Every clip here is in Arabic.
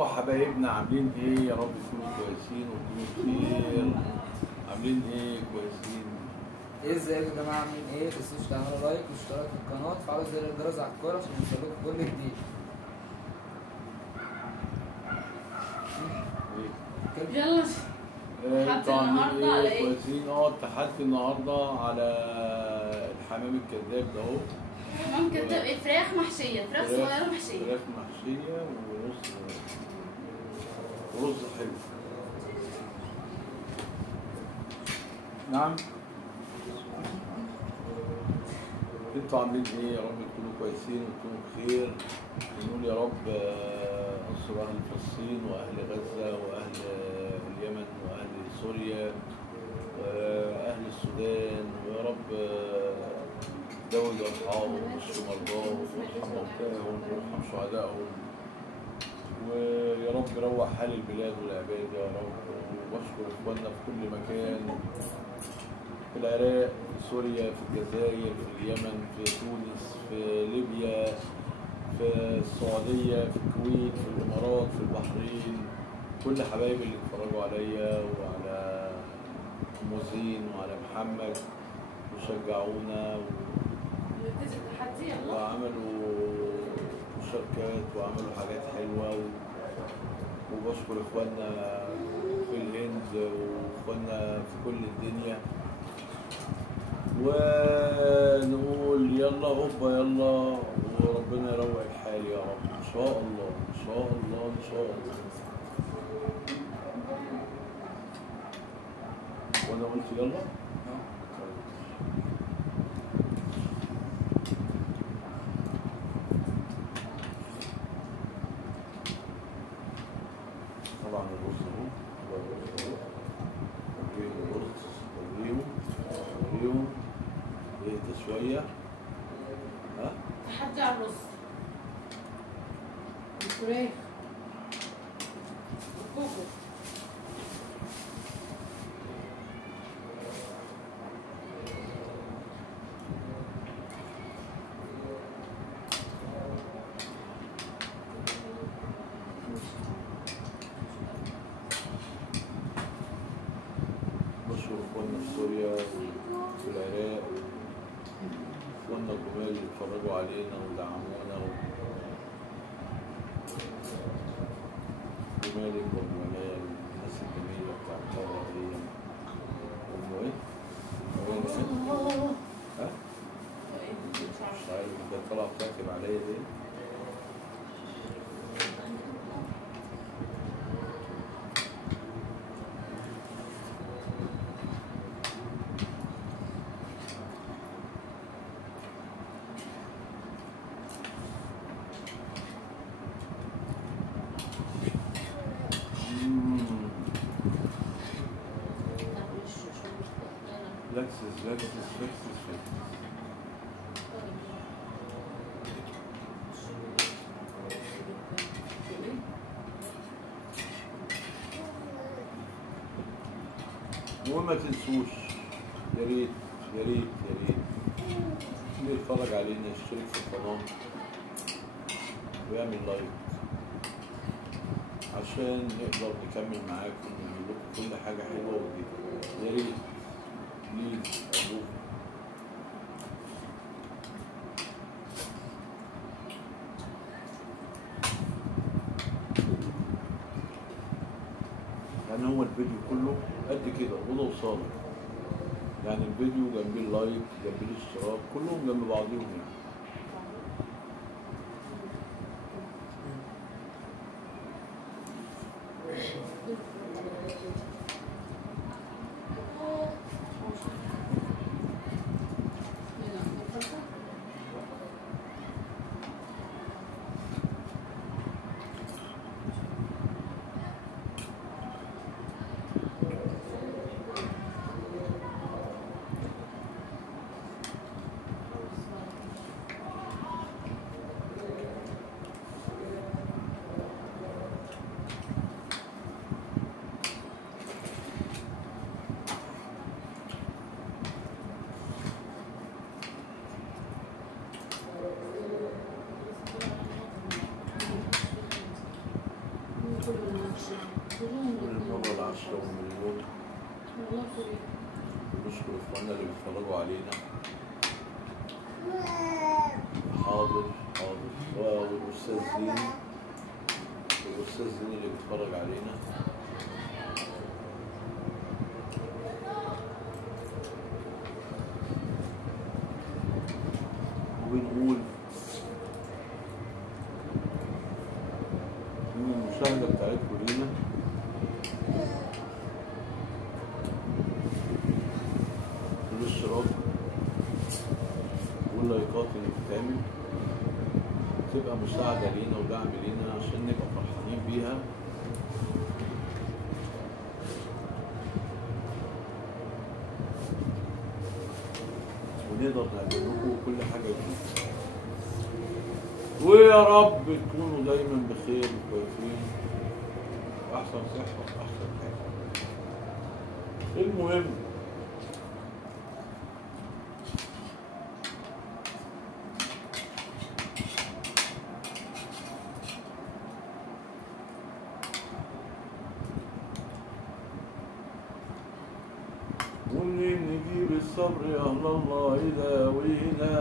ازيكم حبايبنا؟ عاملين ايه؟ يا رب تكونوا كويسين وتكونوا بخير. عاملين ايه؟ كويسين؟ ايه ازيكم يا جماعه؟ عاملين ايه؟ متنسوش تعملوا لايك واشتراك في القناه وتفعلوا زر الجرس على الكل عشان يوصلكم كل جديد. يلا انتوا عاملين ايه؟ كويسين؟ اتحدت النهارده على الحمام الكذاب ده اهو. حمام كذاب ايه؟ فراخ محشيه، فراخ صغيره محشيه، فراخ محشيه ورز حلو. نعم. انتوا عاملين ايه؟ يا رب تكونوا كويسين وتكونوا بخير. ونقول يا رب انصر اهل فلسطين واهل غزه واهل اليمن واهل سوريا واهل السودان، ويا رب داوي ارحامهم واشف مرضاهم وارحم موتاهم وارحم شهدائهم، ويا رب روح حال البلاد والعباد يا رب. واشكر اخواننا في كل مكان، في العراق، في سوريا، في الجزائر، في اليمن، في تونس، في ليبيا، في السعودية، في الكويت، في الإمارات، في البحرين، كل حبايبي اللي اتفرجوا عليا وعلى موزين وعلى محمد وشجعونا وعملوا مشاركات وعملوا حاجات حلوة. وبشكر اخواننا في الهند واخواننا في كل الدنيا، ونقول يلا هوبا يلا، وربنا يروق الحال يا رب ان شاء الله ان شاء الله ان شاء الله. وانا قلت يلا؟ طبعا الرز اهو، وريهم الرز، وريهم اهدى شوية. ها؟ تحدي على الرز، الفراخ، الكوكو. بشكر اخواننا في سوريا وفي العراق، اخواننا الجمال اللي اتفرجوا علينا ودعمونا، ومالك ومنال الناس الجميلة بتاع القارة دي. أم إيه؟ ها؟ مش عارف كانت طالعة بتعتب عليا دي. لكسس. وما تنسوش يا ريت يا ريت يا ريت اللي يتفرج علينا يشترك في القناة ويعمل لايك عشان نقدر نكمل معاكم ونجيب لكم كل حاجة حلوة وجديدة. يا ريت بليز أرجوكم. يعني هو الفيديو كله قد كده أوضة وصالة، يعني الفيديو جنبيه اللايك جنبيه الاشتراك كلهم جنب بعضيهم يعني. المرة العاشرة والمليون. ونشكر إخواننا اللي بيتفرجوا علينا. حاضر حاضر. والأستاذ زين اللي بيتفرج علينا. وبنقول إن المشاهدة بتاعتكم لينا والاشتراك واللايكات اللي بتتعمل تبقى مساعدة لينا ودعم لينا عشان نبقى فرحانين بيها. ونقدر نقدم لكم كل حاجة جديدة. ويا رب تكونوا دايما بخير وكويسين وأحسن صحة وأحسن حاجة. المهم واللي نجيب الصبر يا أهل الله يداوينا.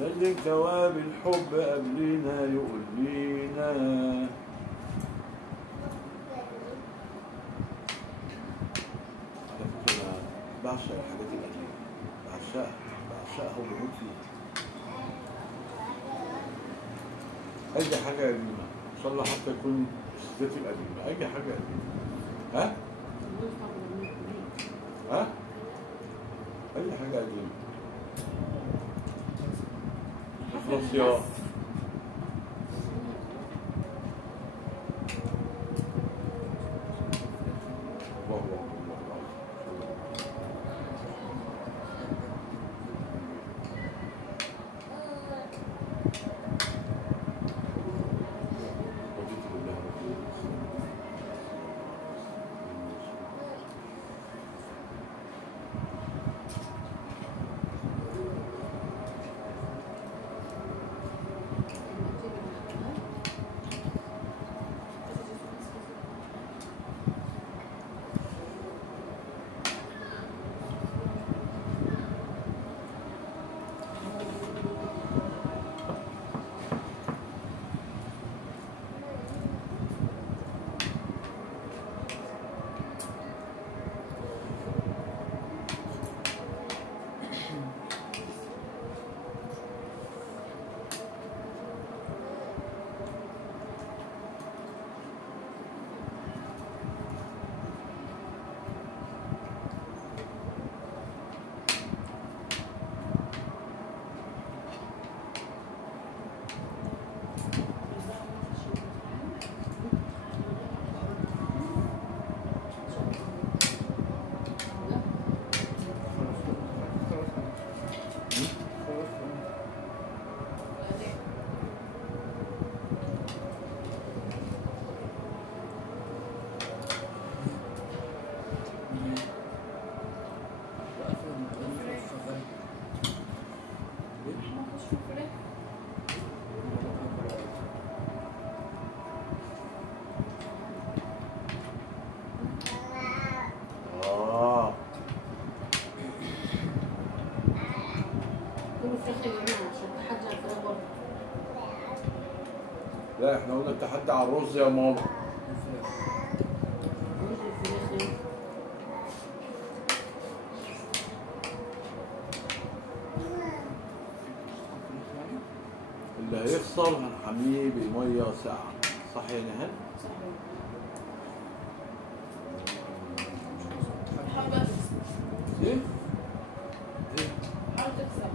لازم ثواب الحب قبلنا يقول لينا. على فكرة أنا بعشق الحاجات القديمة، بعشقها وبموت فيها. أي حاجة قديمة إن شاء الله حتى يكون الستات القديمة، أي حاجة قديمة. ها؟ ها؟ أي حاجة قديمة. خلاص يا لا احنا قلنا التحدي على الرز يا ماما. اللي هيخسر هنحميه بميه ساقعه، صح يا نهال؟ ايه؟ حاول تكسب.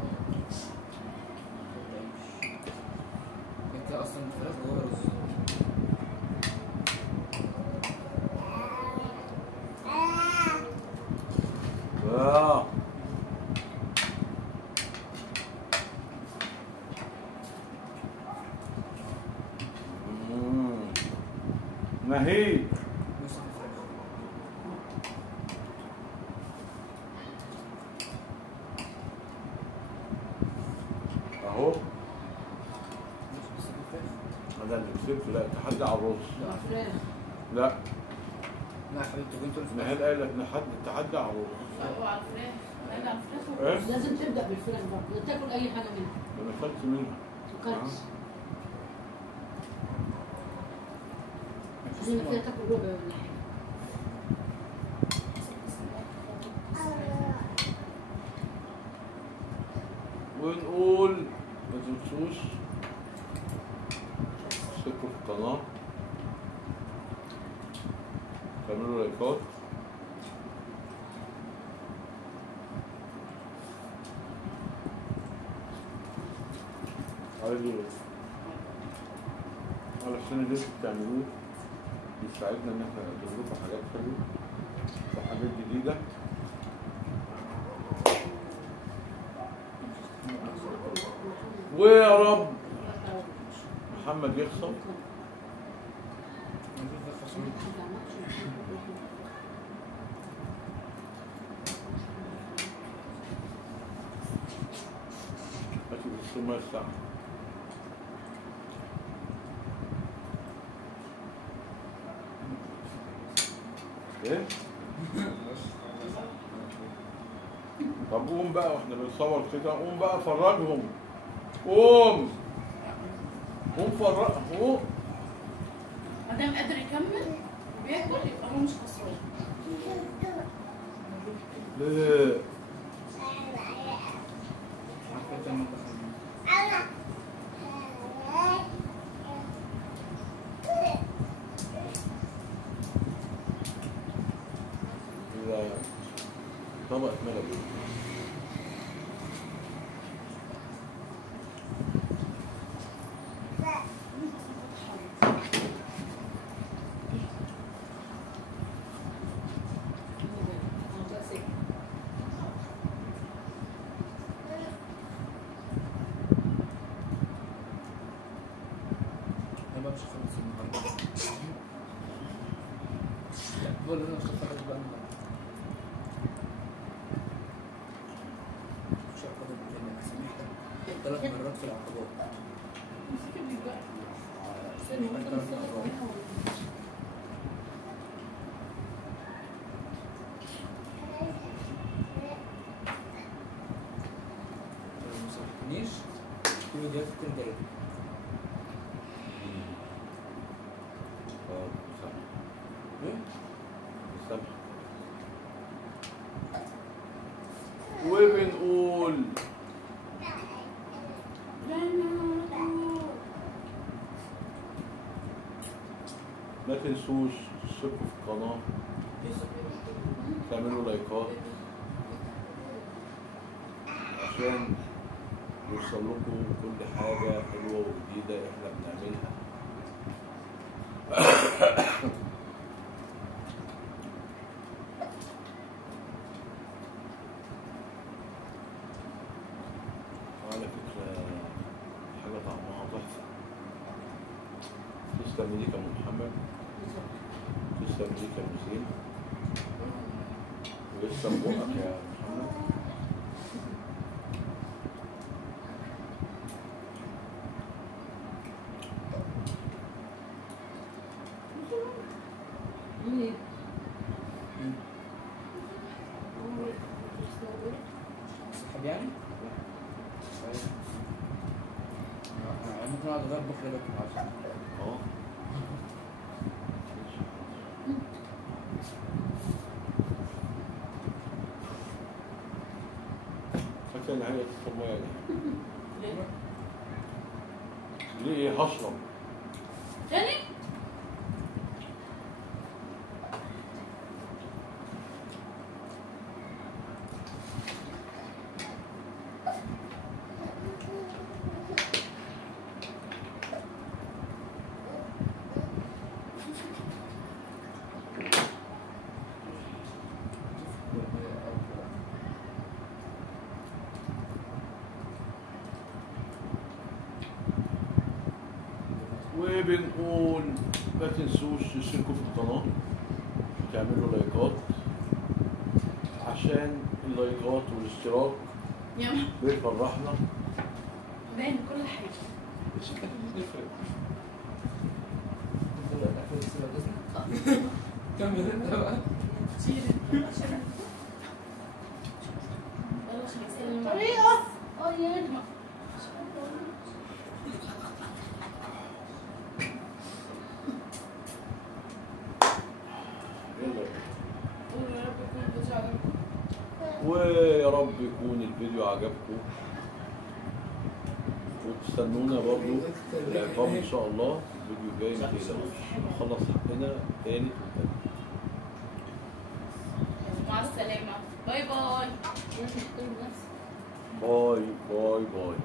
انت اصلا الفراخ جوه رز. نهيد اهو هذا اللي كسبته. لا تحدي على الرز. فراخ. لا لا يا حبيبتي انتوا اللي نهال قال لك تحدي على الرز. لا هو على الفراخ. راجع على الفراخ. ايه؟ لازم تبدا بالفراخ برضه، تاكل اي حاجه منها. انا اكلت منها. وكلت. زي ما كده تاكل ربع ولا حاجه. ونقول ما تنسوش تشتركوا في القناة، تعملوا لايكات، علشان اللي انتوا بتعملوه بيساعدنا ان احنا نقدم لكم حاجات حلوه وحاجات جديده. ويا رب محمد يخسر هاتي بالسماء الساعة. ايه؟ طب قوم بقى واحنا بنصور كده، قوم بقى فرجهم. قوم فرجهم. ما دام قادر يكمل وبياكل يبقى هو مش خسران. لا طبق ملبن. انا مش خالص النهارده. لا بقول انا مش خالص بقى النهارده. مش هاخد الدنيا سميحه 3 مرات في العقبات. سميحه 3 مرات. لو ما سامحتنيش في فيديوهات كتير جايه. وبنقول ما تنسوش تشتركوا في القناة، تعملوا لايكات عشان يوصل لكم كل حاجة حلوة وجديدة احنا بنعملها. على فكرة حاجة طعمها تحفة. تسلم ليك يا أم محمد، تسلم ليك يا أم زين، ويسلم بقك يا محمد. صحاب يعني؟ ممكن اقعد لغايه بكره باكل عشان فاكر العيلة الصومالية ليه هشرب تاني؟ وبنقول ما تنسوش تشتركوا في القناة وتعملوا لايكات عشان اللايكات والاشتراك يا محمد بيفرحنا. باين كل حاجة. بس كده بنفرق. كمل انت بقى. شيل يلا عشان يسلم طريقة. يا نجمة. ويا رب يكون الفيديو عجبكم، وتستنونا برضو في العقاب ان شاء الله في الفيديو الجاي. ما تقلقوش، نخلص حقنا تاني. مع السلامة. باي باي. لازم تكون نفس باي باي باي.